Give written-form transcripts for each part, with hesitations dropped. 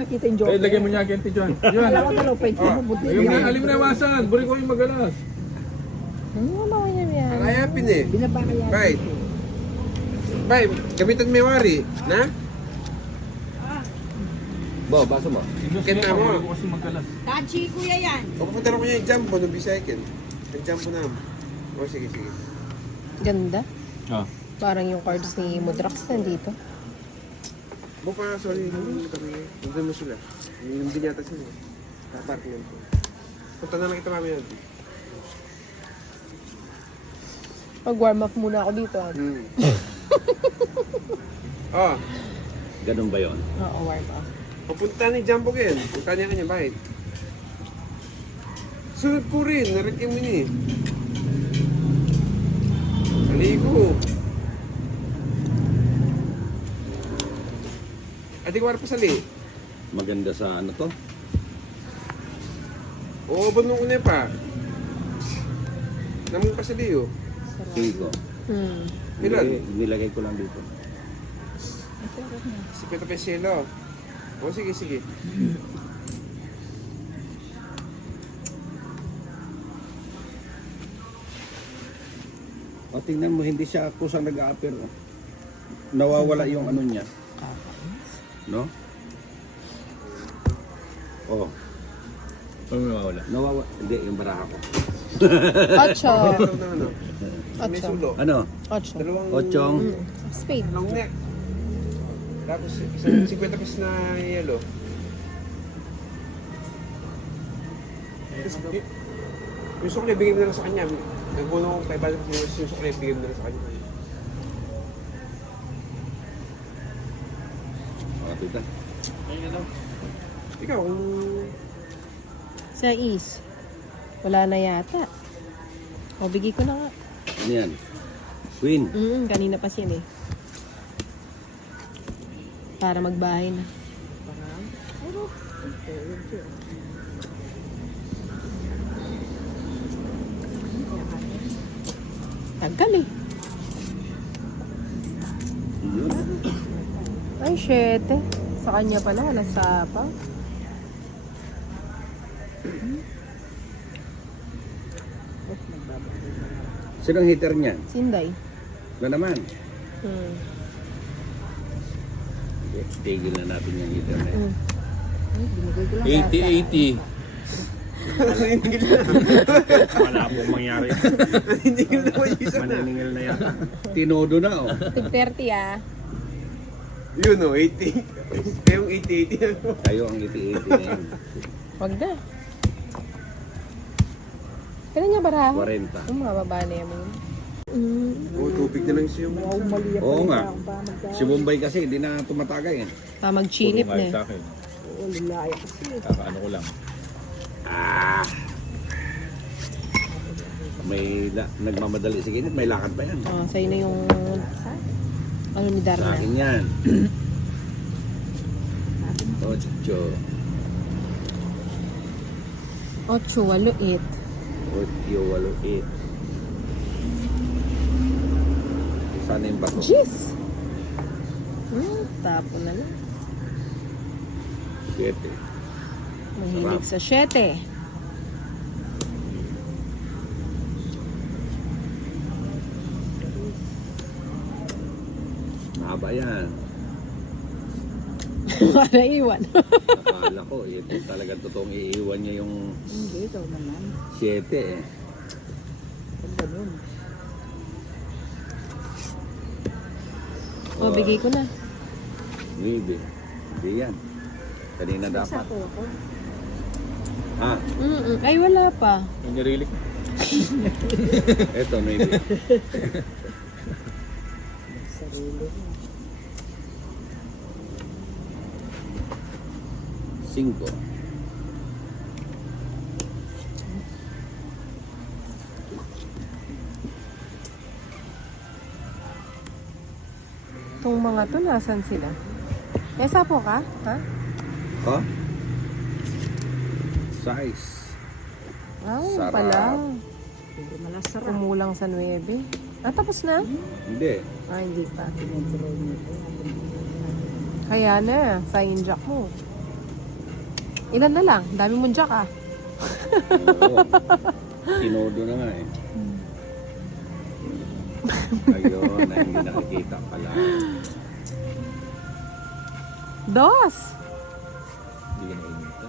nakita yung joke. Kaya lagyan mo niya agente dyan. Yun. Alam ko talo, pwede mo buti. Ayun na, alim na iwasan. Buri ko yung magalas. Ano ba kanya yan? Kayapin eh. Binaba kaya. Right. Bay, gamitan may wari. Na? Bo, baso mo. Kita mo. Buri ko kasi magalas. Tachi, kuya yan. O pupunta ko niya yung jumbo nung bicycle. Yung jumbo na. O sige, sige. Ganda. Ah. Parang yung cards ni Mudrax nandito. Bo pa, sorry. Nandun mo sila. Yung binyata sila. Kaparking ko. Punta na lang kita mamaya. Mag-warm up muna ako dito. Oh, Ganun ba yun? Oo, warm up. papunta ni Jumbo Ken. Punta niya kanya, bakit? Sunod ko rin. Naritim mo niya eh. Saligo. Ati ko pa sali. Maganda sa ano to? Oo, ba nung una pa? Namang pa sali oh. Sige ko. Ilan? Nilagay ko lang dito. 50 peselo. O sige, sige. O tingnan mo, hindi siya kusang nag-a-appear. Oh. Nawawala yung ano niya. No? Oh, Ano may mawala? nawawala. Hindi, yung baraha ko. Ocho. Ano? May Ocho. sulo. Ano? Ocho. Dalawang... Ochong. Spade. Long neck. Tapos isang 50 pesos na yellow. Tapos, yung sukli, bigay mo na lang sa kanya. Nagbuno ko 500 pesos yung sukli, bigay mo na lang sa kanya. O, tita. Ikaw, kung... Sa East. Wala na yata. O, bigay ko na nga. Ano yan? Queen. Kanina pa siya eh. Para magbahay na. Tagal eh. Yun. Ay, 7. Sa kanya pala, alas pa. Sino ang hitter niyan? Sinday. Na naman. Hmm. Tigil na natin yung hitter na yan. 80-80. Wala pong mangyari. Hindi ko na may isa na. Maniningil na yan. Tinodo na, oh. 30 ah. Yun o, 80. Kayong 80-80. Kayo ang 80-80 na yan. Wag na. Kailan niya baraho? 40. Yung mga babae na yun. Oo, tubig na lang siya. Wow, mali ako. Oo nga. Si Bombay kasi, hindi na tumatagay eh. Magchilip Puro na nga eh. sa akin. Oo, lilaya kasi. Kakaano ko lang. Nagmamadali si Kinit, may lakad ba yan? Sa'yo na yung... Ano ni Sa Darna? akin yan. Ocho. 8, 8. Otyo, walo, 8. Sana yung bato. Jeez! Tapo na lang. 7. Mahilig sa 7. Mahaba yan. Para iwan. Akala ko, ito talagang totoong iiwan niya yung Hindi, ikaw naman. 7 eh. Pag ganun. Bigay ko na. 9. Hindi yan. Kanina dapat. Sako ako. Ha? Ay, wala pa. Yung nirilik. Eto, 9. Sarili. 5. Itong mga to, nasan sila? Esa po ka? Ha? Ha? Size. Ay, Sarap. pala. Hindi malasarap. Kumulang sa 9. Tapos na? Hindi. Hindi pa. Pinag-draw mo ito. Kaya na, sa jack mo. Ilan na lang? Dami mong jack ah. Oo. Tinodo na nga eh. Ayun, na hindi nakikita pala. Dos! Hindi ka nainita.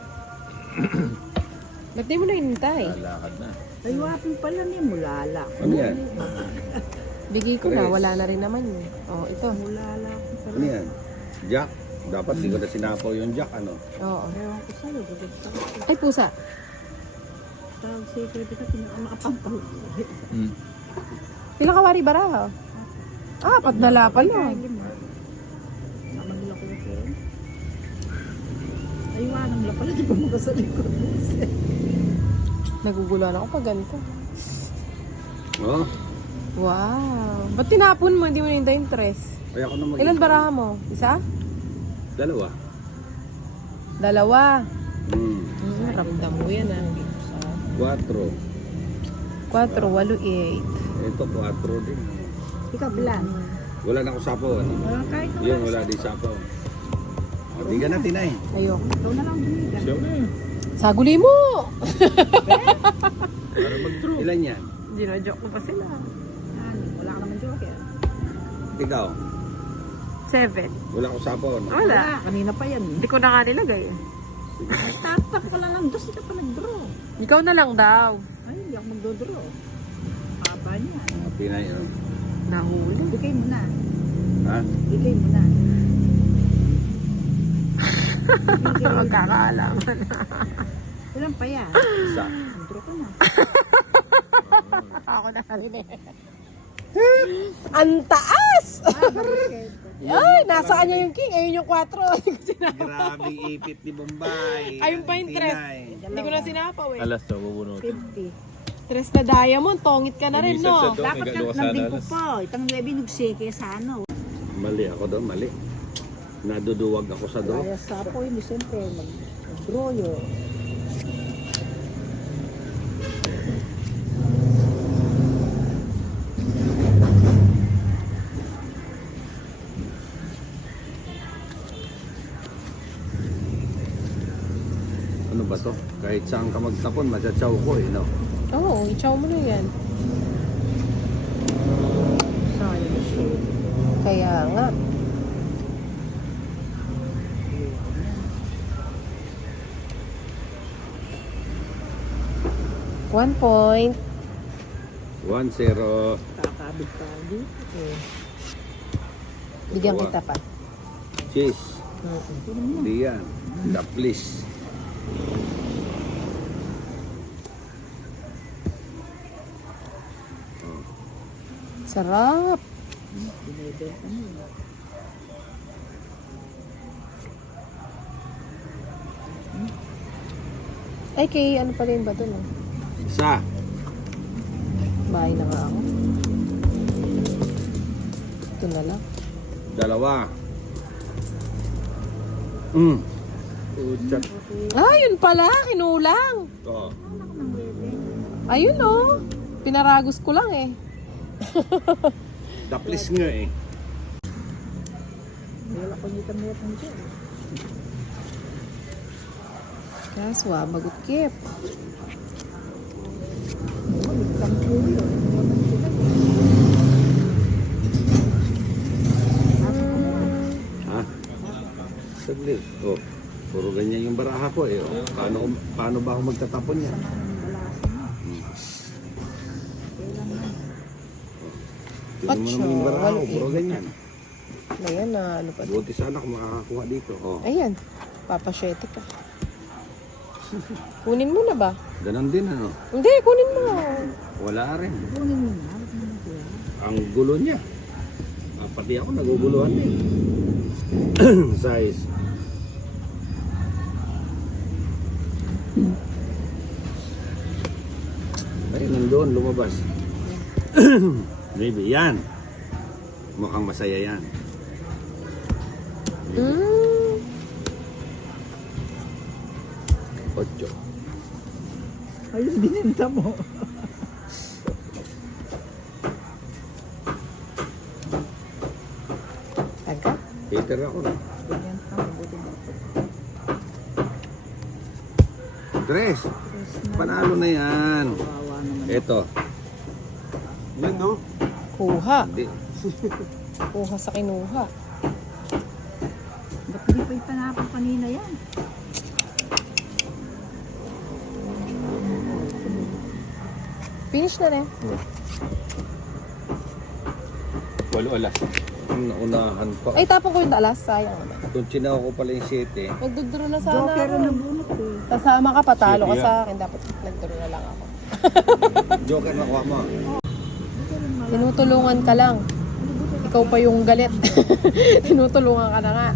Ba't di mo na hinintay? Lalakad na. Ay, wapin pala ni mulala. Ano yan? Bigay ko na, Tres. wala na rin naman yun. Oh, ito. Mulala ko pala. Ano yan? Jack? Dapat di ko na sinapaw yung jack, ano? Oo. Ewan ko sa'yo, gagawin ko. Ay, pusa. Tawag sa'yo, pwede ka pinakamapampaw. Hmm. Ilang kawari baraha? Ah, patdala pala. Namang lako ko. Ay, wanang la pala, di ba mga sa likod? Naguguluhan ako pag ganito. Oo. Wow. Ba't tinapon mo? Hindi mo nintay yung tres. Kaya ako na mag- Ilan baraha mo? Isa? Dalawa. Dalawa. Hmm. Ramdam mo yan ah. 4. 4, 8. Ito, 4 din. Ikaw, Blan. Wala na ako sapaw, ano? Kahit na Yun, wala din sapaw. O, di ka na, tinay. Ayoko. ikaw na lang bumigan. Siya na eh. Saguli mo! Para mag-draw. Ilan yan? Gino-joke ko pa sila. Wala ka naman joker. Ikaw? 7. Wala ako sapaw, ano? Wala. Kanina pa yan. Hindi ko na nga nilagay. Ay, tatak ka lang ng dos, hindi ka pa nag-draw. Ikaw na lang daw. Ay, hindi ako magdodraw. Haba niya. Mga Pinay, oh. Nahuli. Bigay mo na. Ha? Bigay mo na. Magkakaalaman. Ilan pa yan? Isa. Draw ka na. Ako na rin eh. Ang taas! Ay, nasaan niya yung king? Ayun yung 4. Grabe ipit ni Bombay. Ayun pa yung tres. Pinay. Hindi ko na sinapaw eh. Alas na, bubunutin. 50. Tres na diamond, tongit ka na rin, Lumisan siya no? doon. Dapat Nagagawa sa nanding ko alas. po. Itang 9 nugsike sa ano. Mali ako doon, mali. Naduduwag ako sa draw. Kaya sa po yun, siyempre, mag-draw yun. Ano ba to? Kahit saan ka magtapon, matsatsaw ko eh, no? Oo, i-chow mo na yan. Sayang siya. Kaya nga. One point. 1-0. Kakabig-kabig. Bigyan kita pa. Cheese. Hindi yan. The please. Sarap. Binibenta mo. Ay, kay ano pa rin ba ito, no? Isa. Bahay na nga ako. Ito na lang. 2. Puchat. Ah, yun pala. Kinulang. Oh. Ayun, oh. Pinaragos ko lang eh. The please nga eh. Wala ko dito meron dyan. Kaswa, bagot kip. Isang puyo. Ha? Saglit. Oh. Puro ganyan yung baraha ko eh. Oh. Paano ba ako magtatapon yan? Tingnan mo naman yung baraha ko. Puro ganyan. Ayan na, ano pa. Buti sana kung makakakuha dito. Oh. Ayan, papasyete ka. Kunin mo na ba? Ganon din ano. Hindi, kunin mo. Wala rin. Kunin mo na. Ang gulo niya. Pati ako naguguluhan din. Size. Ay, nandoon, lumabas. Maybe, yan. Mukhang masaya yan. Mm. 8. Ayun, binenta mo. Taga? Peter ako na. Ganyan pa, mabuti na. Tres. Panalo na yan. Ito. Yun, no? Kuha. Hindi. Kuha sa kinuha. Ba't hindi pa yung panapang kanina yan? Finish na rin. 8 alas. Naunahan pa. Ay, tapon ko yung alas. Sayang naman. Kung chinaw ko pala yung 7. Nagduduro na sana Joker ako. ang nabunot eh. Sasama ka, patalo ka Sige, sa akin. Dapat nagduro na lang ako. Joker nakuha mo. Tinutulungan ka lang. Ikaw pa yung galit. Tinutulungan ka na nga.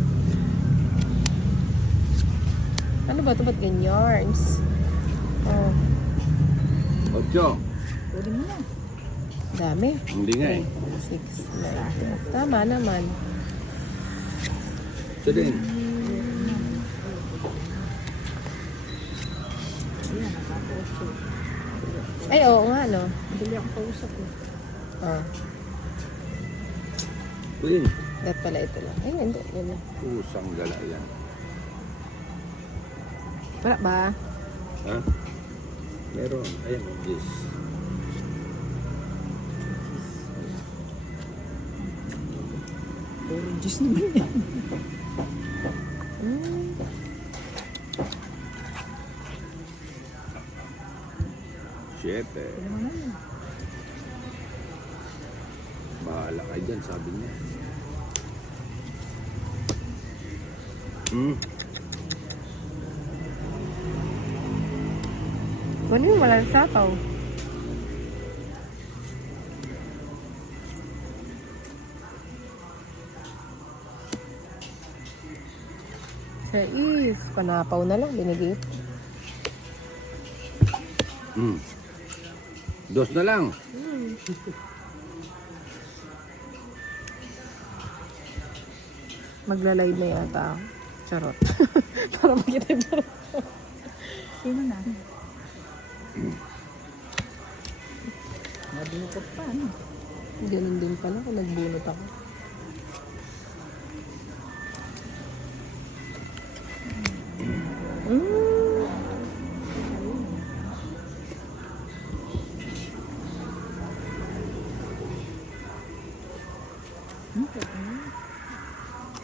Ano ba ito? Ba't ganyarns? Oh, 8. Pwede mo na. dami. Hindi nga eh. 6, 9. Tama naman. Ito din. Ay, oo nga, no? Bili ako kausap eh. Ah, Queen. dapat pala ito lang. Ay, hindi. Yun na. Pusang gala yan. Wala ba? Ha? Meron. Ayan, may gis. Puro juice naman yan. Siyete. Pwede mo na yun. Bahala ka dyan, sabi niya. Ano yung walang sapaw? Sir Eve, panapaw na lang, binigay. Dos na lang. Magla-live na yata ako. Charot. Para makita yung charot. Sino na? Nabunot pa, ano? Ganun din pala kung nagbunot ako.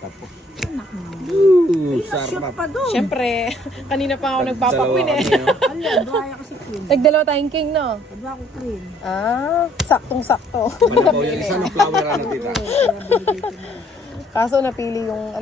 Tapos. Anak mo. Sarap. Shoot pa doon. Siyempre, kanina pa ako nagpapakwin eh. Ala, dry ako si Queen. Nagdalawa tayong king, no? Dry ako Queen. Ah, saktong-sakto. Ano po yan? Isa ng flower ano, tita? Kaso napili yung ano.